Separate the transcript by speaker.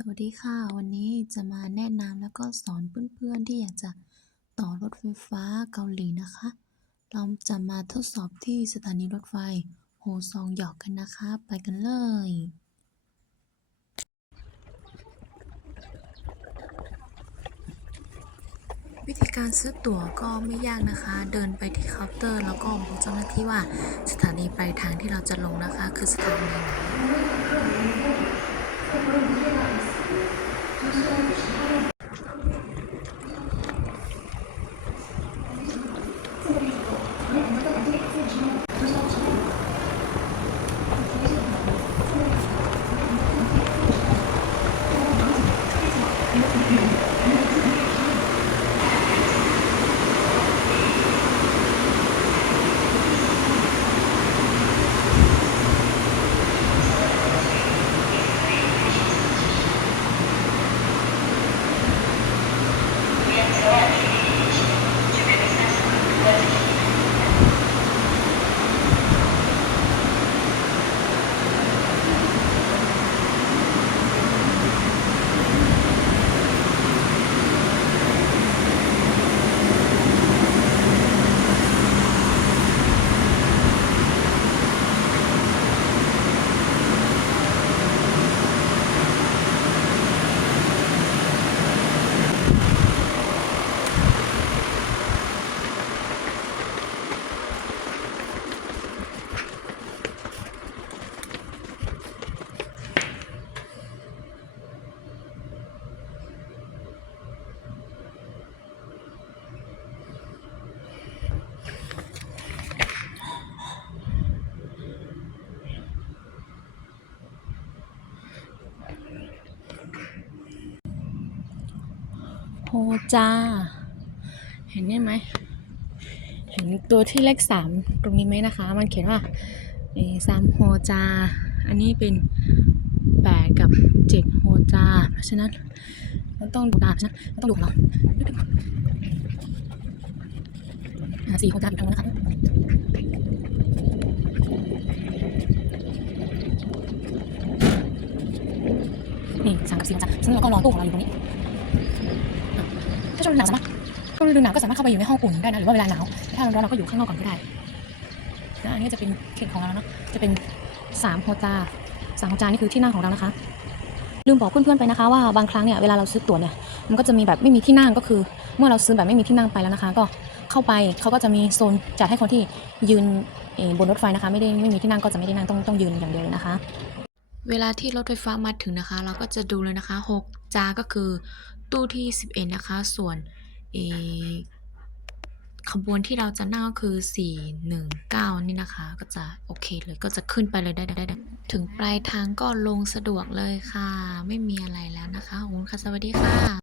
Speaker 1: สวัสดีค่ะ วันนี้จะมาแนะนำแล้วก็สอนเพื่อนๆที่อยากจะต่อรถไฟฟ้าเกาหลีนะคะ เราจะมาทดสอบที่สถานีรถไฟโฮซองหยอกกันนะคะ ไปกันเลยวิธีการซื้อตั๋วก็ไม่ยากนะคะ เดินไปที่เคาน์เตอร์ แล้วก็บอกเจ้าหน้าที่ว่าสถานีปลายทางที่เราจะลงนะคะ คือสถานีไหน Reproduziu mais. โฮจา เห็นได้ไหม เห็นตัวที่เลขสามตรงนี้ไหมนะคะ มันเขียนว่าเอซัมโฮจา อันนี้เป็นแปดกับเจ็ดโฮจา เพราะฉะนั้นมันต้องดูตามเพราะฉะนั้นมันต้องดูของเราอ่าสี่โฮจาอยู่ตรงนั้นนะคะนี่สามกับสี่โฮจาซึ่งเราก็รอตู้ของเราอยู่ตรงนี้ ช่วงฤดูหนาวสามารถช่วงฤดูหนาวก็สามารถเข้าไปอยู่ในห้องอุ่นได้นะหรือว่าเวลาหนาวถ้าร้อนเราก็อยู่ข้างนอกก่อนก็ได้แล้วอันนี้จะเป็นเขตของเราเนาะจะเป็นสามโฮจาสามโฮจานี่คือที่นั่งของเรานะคะลืมบอกเพื่อนๆไปนะคะว่าบางครั้งเนี่ยเวลาเราซื้อตั๋วเนี่ยมันก็จะมีแบบไม่มีที่นั่งก็คือ เมื่อเราซื้อแบบไม่มีที่นั่งไปแล้วนะคะ ก็เข้าไปเขาก็จะมีโซนจัดให้คนที่ยืนบนรถไฟนะคะ ไม่ได้ไม่มีที่นั่งก็จะไม่ได้นั่งต้องต้องยืนอย่างเดียวเลยนะคะ เวลาที่รถไฟฟ้ามาถึงนะคะ เราก็จะดูเลยนะคะ 6 จาก็คือ ตู้ที่ 11 นะคะ ส่วนขบวนที่เราจะนั่งก็คือ 419 นี่นะคะ ก็จะโอเคเลย ก็จะขึ้นไปเลยได้ได้ได้ถึงปลายทางก็ลงสะดวกเลยค่ะ ไม่มีอะไรแล้วนะคะขอบคุณค่ะ สวัสดีค่ะ